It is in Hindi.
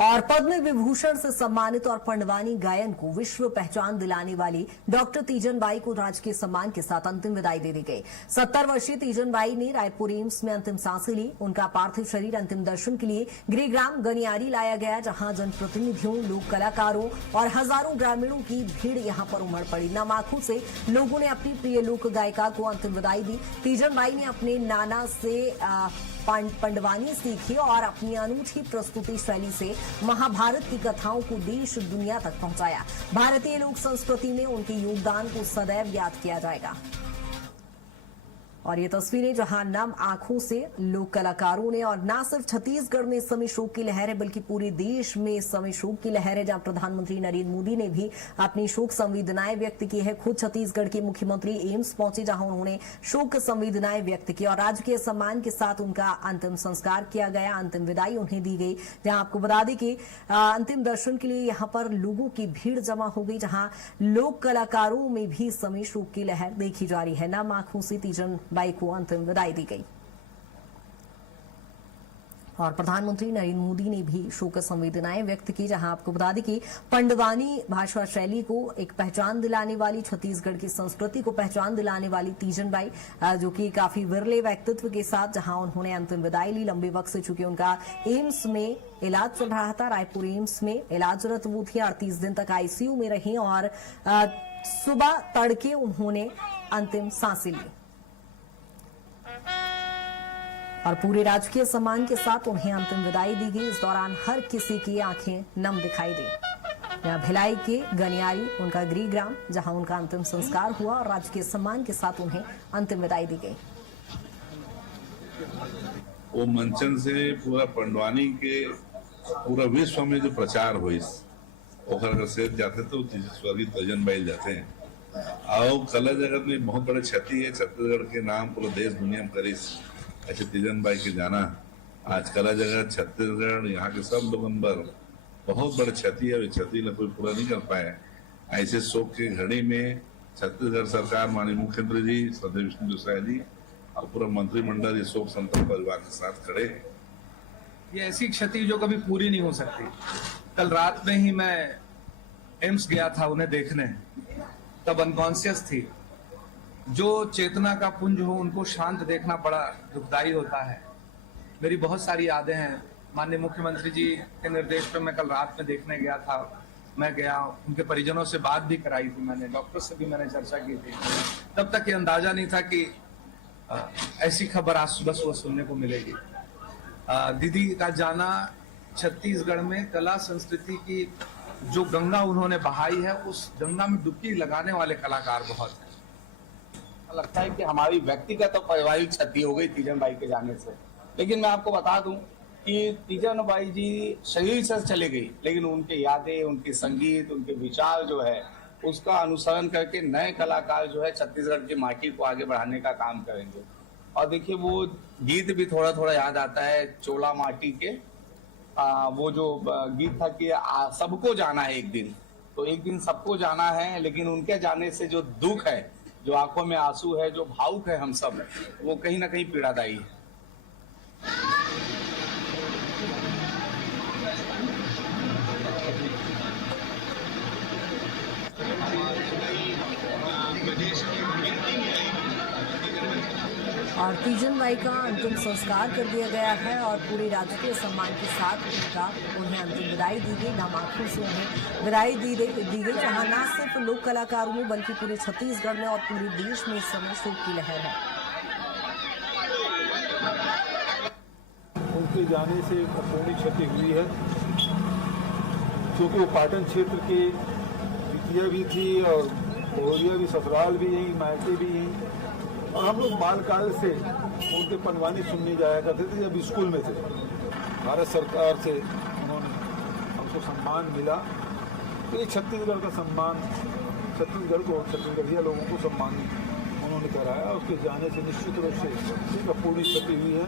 और पद्म विभूषण से सम्मानित और पंडवानी गायन को विश्व पहचान दिलाने वाली डॉक्टर तीजन बाई को राजकीय सम्मान के साथ अंतिम विदाई दे दी गई। 70 वर्षीय तीजन बाई ने रायपुर एम्स में अंतिम सांसें ली। उनका पार्थिव शरीर अंतिम दर्शन के लिए गृहग्राम गनियारी लाया गया, जहां जनप्रतिनिधियों, लोक कलाकारों और हजारों ग्रामीणों की भीड़ यहां पर उमड़ पड़ी। नम आंखों से लोगों ने अपनी प्रिय लोक गायिका को अंतिम विदाई दी। तीजन बाई ने अपने नाना से पंडवानी सीखी और अपनी अनूठी प्रस्तुति शैली से महाभारत की कथाओं को देश दुनिया तक पहुंचाया। भारतीय लोक संस्कृति में उनके योगदान को सदैव याद किया जाएगा। और ये तस्वीरें जहां नम आंखों से लोक कलाकारों ने, और न सिर्फ छत्तीसगढ़ में इस समय शोक की लहर है बल्कि पूरे देश में इस समय शोक की लहर है, जहां प्रधानमंत्री नरेंद्र मोदी ने भी अपनी शोक संवेदनाएं व्यक्त की है। खुद छत्तीसगढ़ के मुख्यमंत्री एम्स पहुंचे, जहां उन्होंने शोक संवेदनाएं व्यक्त की और राजकीय सम्मान के साथ उनका अंतिम संस्कार किया गया, अंतिम विदाई उन्हें दी गई। जहां आपको बता दें कि अंतिम दर्शन के लिए यहां पर लोगों की भीड़ जमा हो गई, जहां लोक कलाकारों में भी इस समय शोक की लहर देखी जा रही है। नम आंखों से तीजन बाई को अंतिम विदाई दी गई और प्रधानमंत्री नरेंद्र मोदी ने भी शोक संवेदनाएं व्यक्त की। जहां आपको बता दें कि पंडवानी भाषा शैली को एक पहचान दिलाने वाली, छत्तीसगढ़ की संस्कृति को पहचान दिलाने वाली तीजन बाई, जो कि काफी विरले व्यक्तित्व के साथ जहां उन्होंने अंतिम विदाई ली। लंबे वक्त से चूंकि उनका एम्स में इलाज चल रहा था, रायपुर एम्स में इलाजरत वो थी, 38 दिन तक आईसीयू में रही और सुबह तड़के उन्होंने अंतिम सांसें ली और पूरे राजकीय सम्मान के साथ उन्हें अंतिम विदाई दी गई। इस दौरान हर किसी की आंखें नम दिखाई दी। यहाँ भिलाई के गनियारी उनका गृहग्राम, जहां उनका अंतिम संस्कार हुआ और राजकीय सम्मान के साथ उन्हें अंतिम विदाई दी गई। वो मंचन से पूरा पंडवानी के पूरा विश्व में जो प्रचार हुई, ओखर से जाते तो स्वर्गीय तीजन बाई जाते हैं और कला जगत में बहुत बड़े क्षति है। छत्तीसगढ़ के नाम पूरा देश दुनिया में करीस ऐसे तीजन बाई के जाना आज कला जगत, छत्तीसगढ़, यहाँ के सब लोगों पर बहुत बड़ी क्षति है। क्षति कोई पूरा नहीं कर पाए। ऐसे शोक की घड़ी में छत्तीसगढ़ सरकार, माननीय मुख्यमंत्री जी श्रद्धेय विष्णुदेव साय जी और पूरा मंत्रिमंडल ये शोक संतप्त परिवार के साथ खड़े। ये ऐसी क्षति जो कभी पूरी नहीं हो सकती। कल रात में ही मैं एम्स गया था उन्हें देखने, तब अनकॉन्शियस थी। जो चेतना का पुंज हो उनको शांत देखना बड़ा दुखदाई होता है। मेरी बहुत सारी यादें हैं। माननीय मुख्यमंत्री जी के निर्देश पर मैं कल रात में देखने गया था। मैं गया, उनके परिजनों से बात भी कराई थी मैंने, डॉक्टर से भी मैंने चर्चा की थी। तब तक ये अंदाजा नहीं था कि ऐसी खबर आज सुबह सुबह सुनने को मिलेगी। दीदी का जाना छत्तीसगढ़ में कला संस्कृति की जो गंगा उन्होंने बहाई है, उस गंगा में डुबकी लगाने वाले कलाकार बहुत हैं। लगता है कि हमारी व्यक्तिगत तो पारिवारिक क्षति हो गई तीजन बाई के जाने से, लेकिन मैं आपको बता दूं कि तीजन बाई जी शरीर से चले गई, लेकिन उनकी यादें, उनके संगीत, उनके विचार जो है उसका अनुसरण करके नए कलाकार जो है छत्तीसगढ़ की माटी को आगे बढ़ाने का काम करेंगे। और देखिए वो गीत भी थोड़ा थोड़ा याद आता है चोला माटी के, वो जो गीत था कि सबको जाना है एक दिन, तो एक दिन सबको जाना है, लेकिन उनके जाने से जो दुख है, जो आंखों में आंसू है, जो भावुक है हम सब, वो कहीं ना कहीं पीड़ादायी है। और तीजन बाई का अंतिम संस्कार कर दिया गया है और पूरे राजकीय सम्मान के साथ उन्हें अंतिम विदाई दी गई। नम आंखों से उन्हें विदाई दी गई, जहां न सिर्फ लोक कलाकारों में बल्कि पूरे छत्तीसगढ़ में और पूरे देश में इस समय शोक की लहर है। उनके जाने से अपूर्णी क्षति हुई है, क्योंकि वो पाटन क्षेत्र के जितिया भी थी और बोरिया भी, ससुराल भी यहीं, मायके भी यहीं। और हम लोग बालकाल से उनके पंडवानी सुनने जाया करते थे जब स्कूल में थे। भारत सरकार से उन्होंने हमको सम्मान मिला, तो ये छत्तीसगढ़ का सम्मान, छत्तीसगढ़ को, छत्तीसगढ़िया लोगों को सम्मान उन्होंने कराया। उसके जाने से निश्चित रूप से एक अपूर्णी क्षति हुई है।